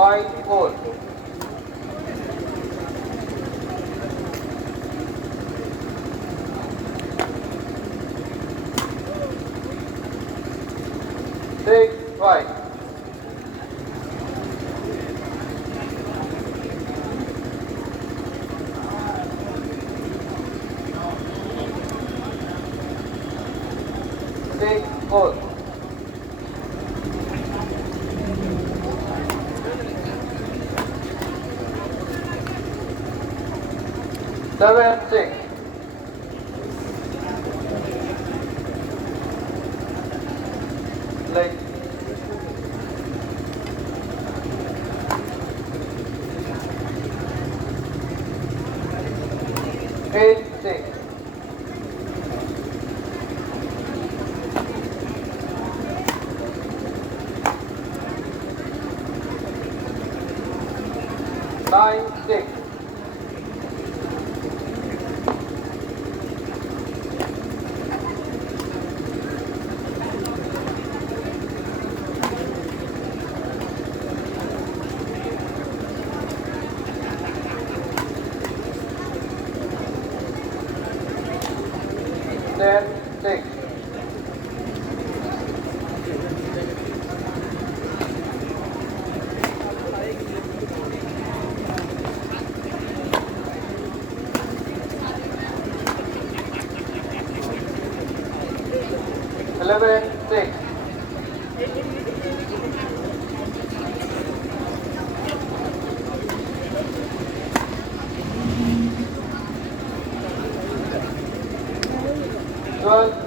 5-4. Six, 5. 6-4. 7-6. 8, 6. 9-6. 10-6. 11-6. 12-6.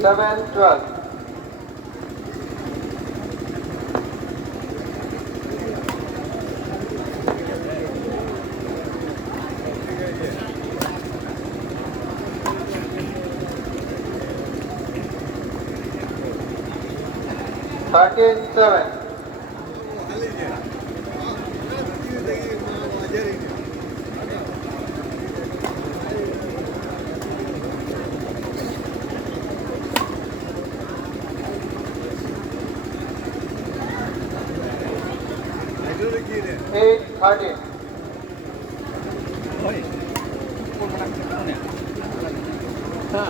7-12. 13-7. 8-13. เฮ้ยคนกำลังจะเข้าเนี่ยฮะ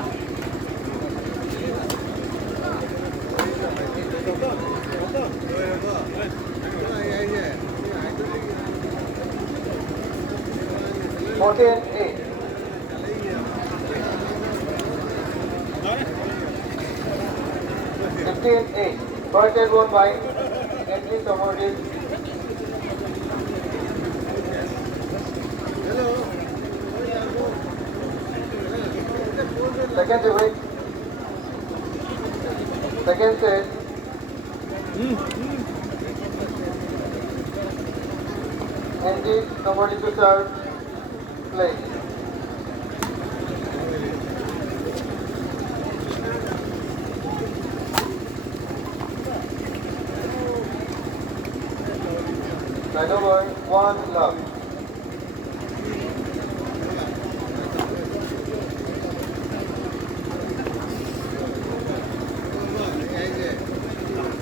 14-8. 15-8. First and one by Henry Commodities. Second away. Second set. Henry Commodities to serve. Play. Line over 1 love.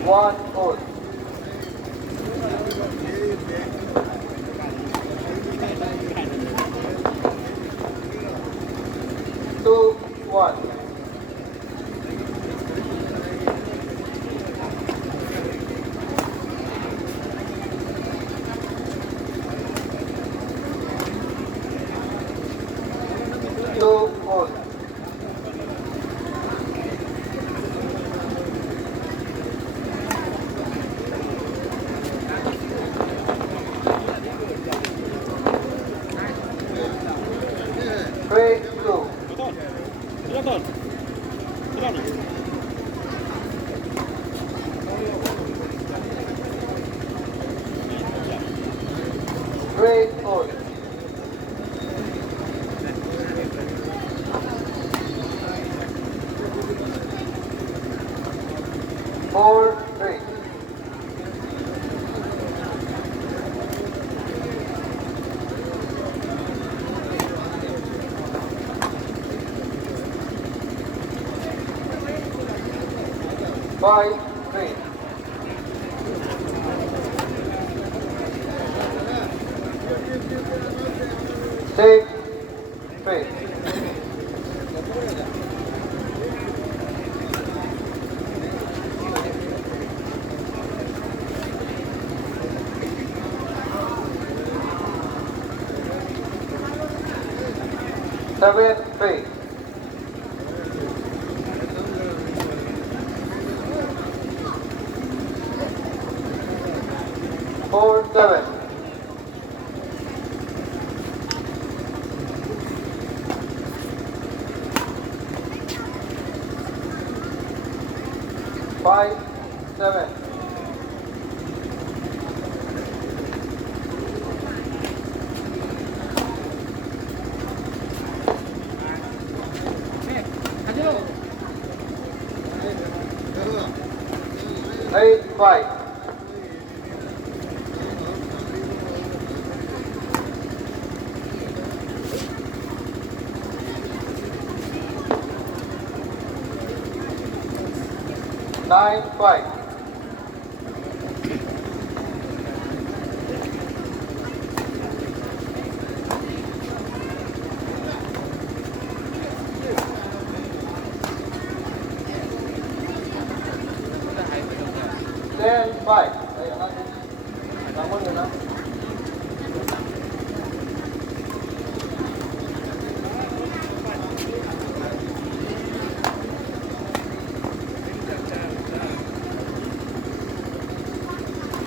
One all. Two, 1. Two, all. 3-2. Silakan. Silakan. 3-all. 4-3. 5-4. 5, 3. 6, 3. 7, 3. 4, 7. 5, 7. 8, 5. 9, 5. 10, 5. Ayan natin. Lamon yun na.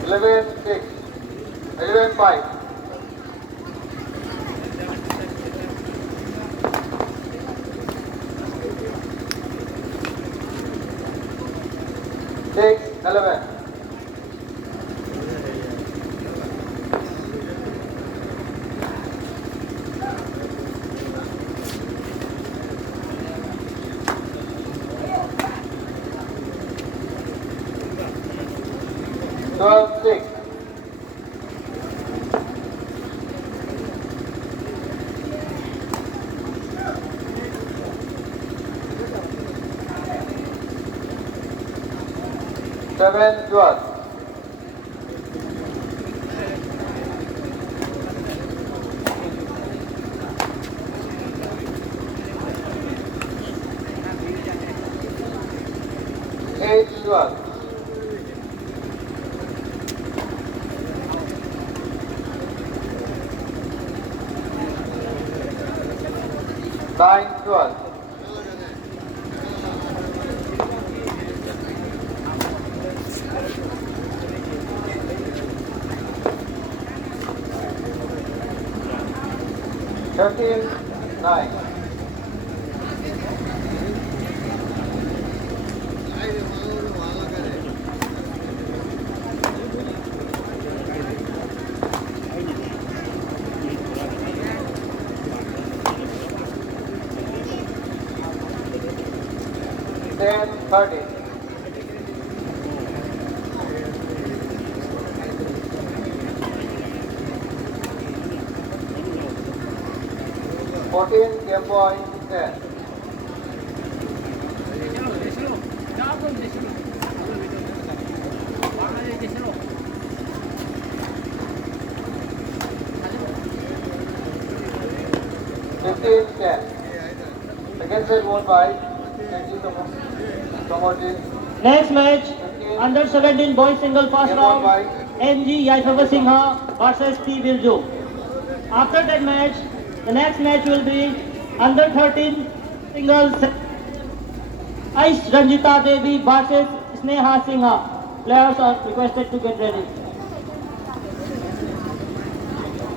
Eleven, 6. 11, 5. 6, 11. 12, 6. 7, 12. 8, 12. 9, 12. 13, 9. 10, 30. 14, game boy, 10. 15, 10. Second set won by Kenji Tomoji. Next match, under 17 boys single first Game won round, by MG Yaithava Singha versus P. Bilju. After that match, the next match will be under 13 singles Ice Ranjita Devi versus Sneha Singha. Players are requested to get ready.